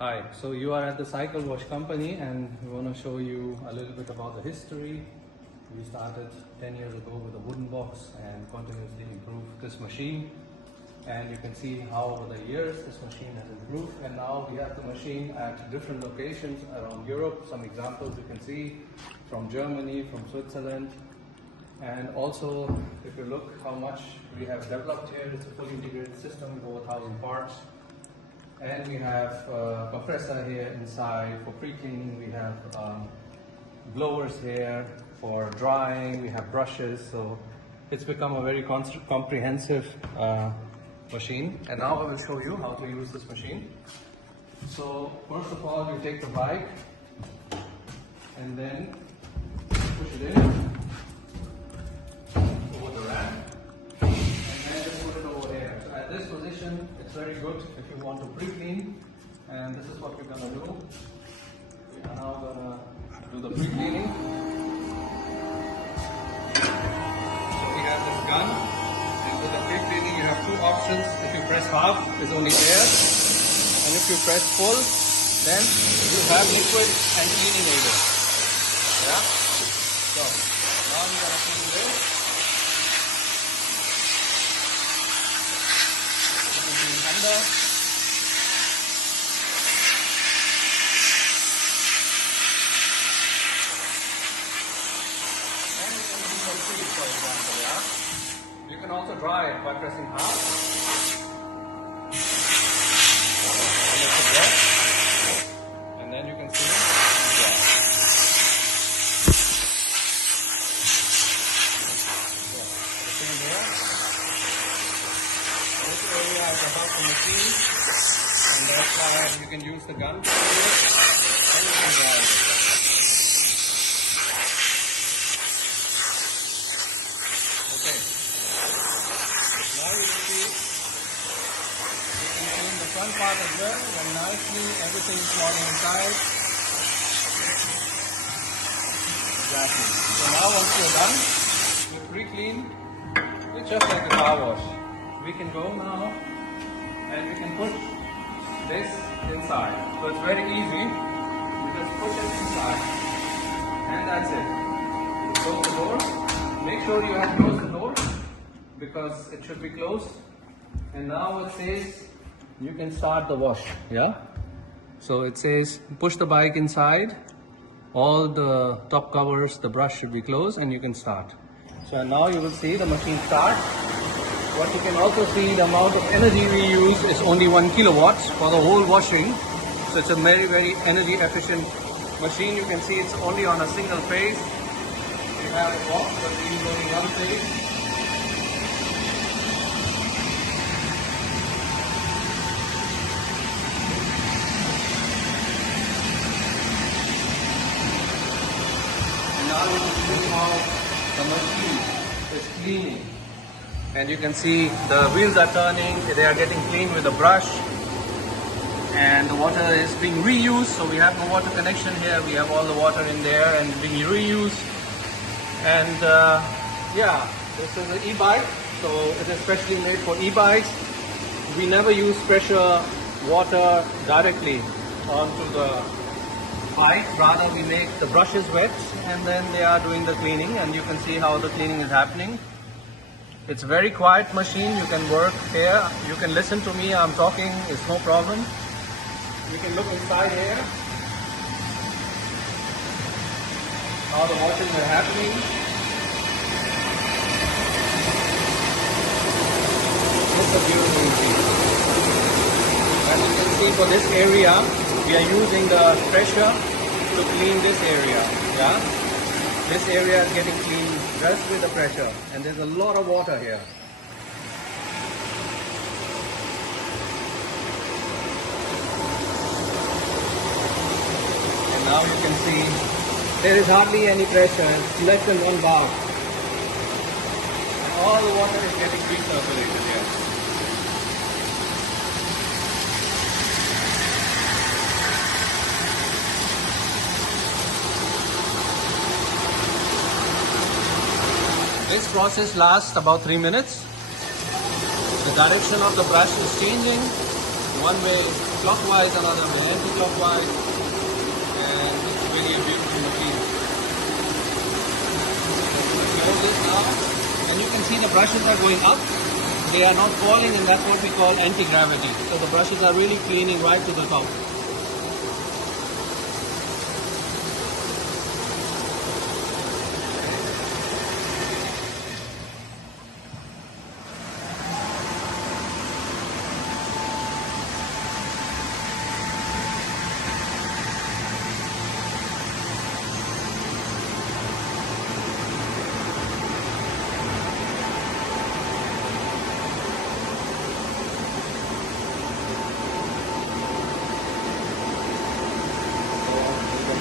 Hi, so you are at the cycleWASH company and we want to show you a little bit about the history. We started 10 years ago with a wooden box and continuously improved this machine. And you can see how over the years this machine has improved, and now we have the machine at different locations around Europe. Some examples you can see from Germany, from Switzerland. And also, if you look how much we have developed here, it's a fully integrated system with over 1,000 parts. And we have a compressor here inside for pre-cleaning. We have blowers here for drying. We have brushes. So it's become a very comprehensive machine. And now I will show you how to use this machine. So first of all, you take the bike and then push it in over the ramp. This position, it's very good if you want to pre-clean, and this is what we're going to do. We are now going to do the pre-cleaning. So we have this gun, and with the pre-cleaning you have two options. If you press half, it's only air, and if you press full, then you have liquid and cleaning agent. Yeah? So now we're going to clean this. Under. And you can do some trees, for example, yeah? You can also dry it by pressing half. And then you can see dry. Yeah, the same here. This area is above the machine, and that's why you can use the gun to do it, and you can dry it. Okay. Now you can see, you can clean the front part as well, very nicely, everything is falling inside. Exactly. So now once you're done, you pre-clean, it's just like a car wash. We can go now and we can push this inside. So it's very easy. You just push it inside and that's it. You close the door. Make sure you have closed the door because it should be closed. And now it says you can start the wash. Yeah. So it says push the bike inside. All the top covers, the brush should be closed and you can start. So now you will see the machine start. What you can also see, the amount of energy we use is only 1 kilowatts for the whole washing. So it's a very, very energy efficient machine. You can see it's only on a single phase. We have a box, but we use only one phase. And now you can see how the machine is cleaning. And you can see the wheels are turning, they are getting cleaned with a brush, and the water is being reused. So we have no water connection here, we have all the water in there and being reused. And yeah, this is an e-bike, so it is specially made for e-bikes. We never use pressure water directly onto the bike, rather we make the brushes wet and then they are doing the cleaning, and you can see how the cleaning is happening. It's a very quiet machine. You can work here. You can listen to me. I'm talking. It's no problem. You can look inside here. How the washing are happening. It's a beautiful machine. As you can see, for this area, we are using the pressure to clean this area. Yeah. This area is getting cleaned just with the pressure, and there's a lot of water here. And now you can see there is hardly any pressure, it's less than 1 bar. And all the water is getting recirculated here. This process lasts about 3 minutes. The direction of the brush is changing. One way clockwise, another way anti-clockwise, and it's really a beautiful machine. Close this now, and you can see the brushes are going up. They are not falling, and that's what we call anti-gravity. So the brushes are really cleaning right to the top.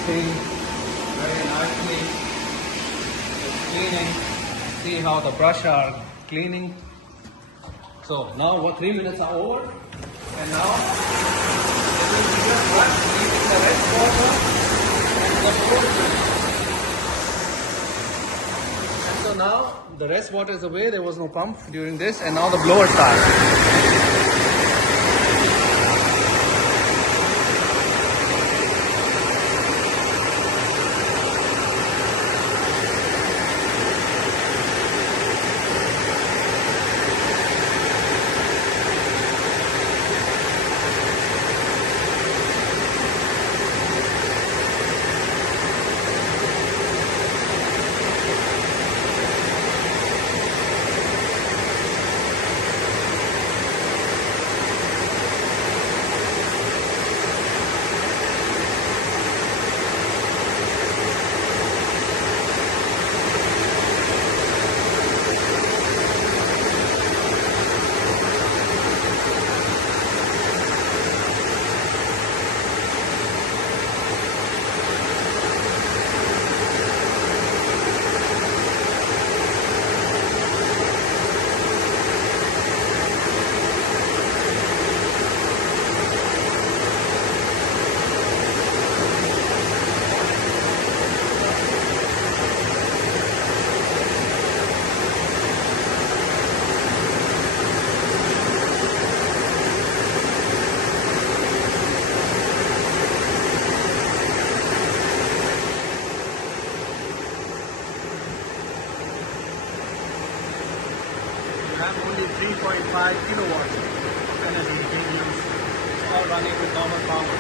Very nicely it's cleaning. See how the brush are cleaning. So now what 3 minutes are over, and now it will be just brush leaving the red water and the blower. And so now the rest water is away. There was no pump during this, and now the blower starts. Have only 3.5 kilowatts of energy being used. It's all running with normal power.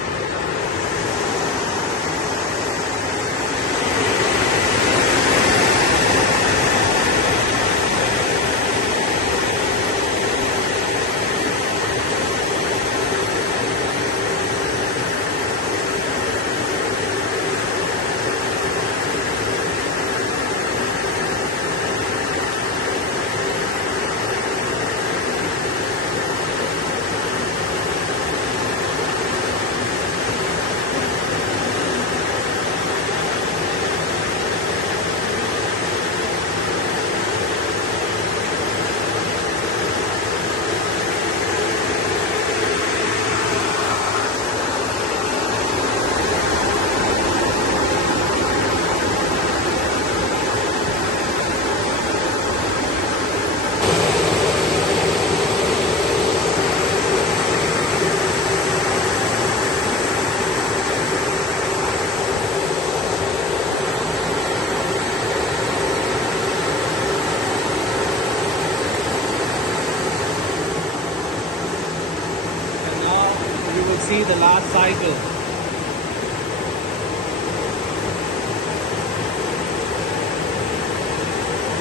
See the last cycle.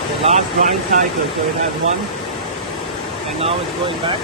The last drying cycle. So it has one, and now it's going back.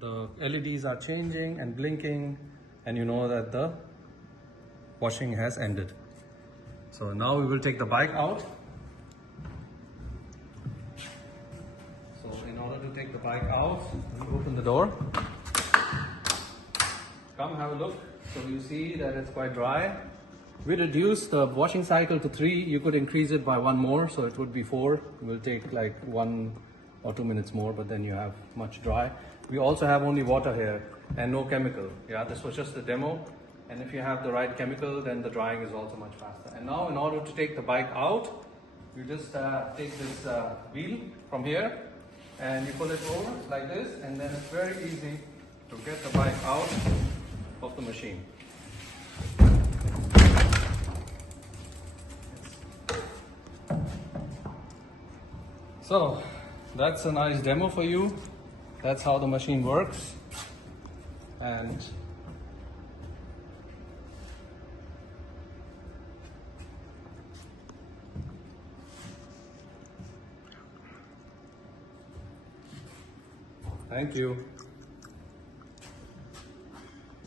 the LEDs are changing and blinking, and you know that the washing has ended. So now we will take the bike out. So in order to take the bike out, we open the door. Come have a look. So you see that it's quite dry. We reduced the washing cycle to 3. You could increase it by 1 more, so it would be 4. It will take like 1 or 2 minutes more, but then you have much dry. We also have only water here and no chemical. Yeah, this was just a demo. And if you have the right chemical, then the drying is also much faster. And now in order to take the bike out, you just take this wheel from here and you pull it over like this, and then it's very easy to get the bike out of the machine. So that's a nice demo for you. That's how the machine works. And thank you.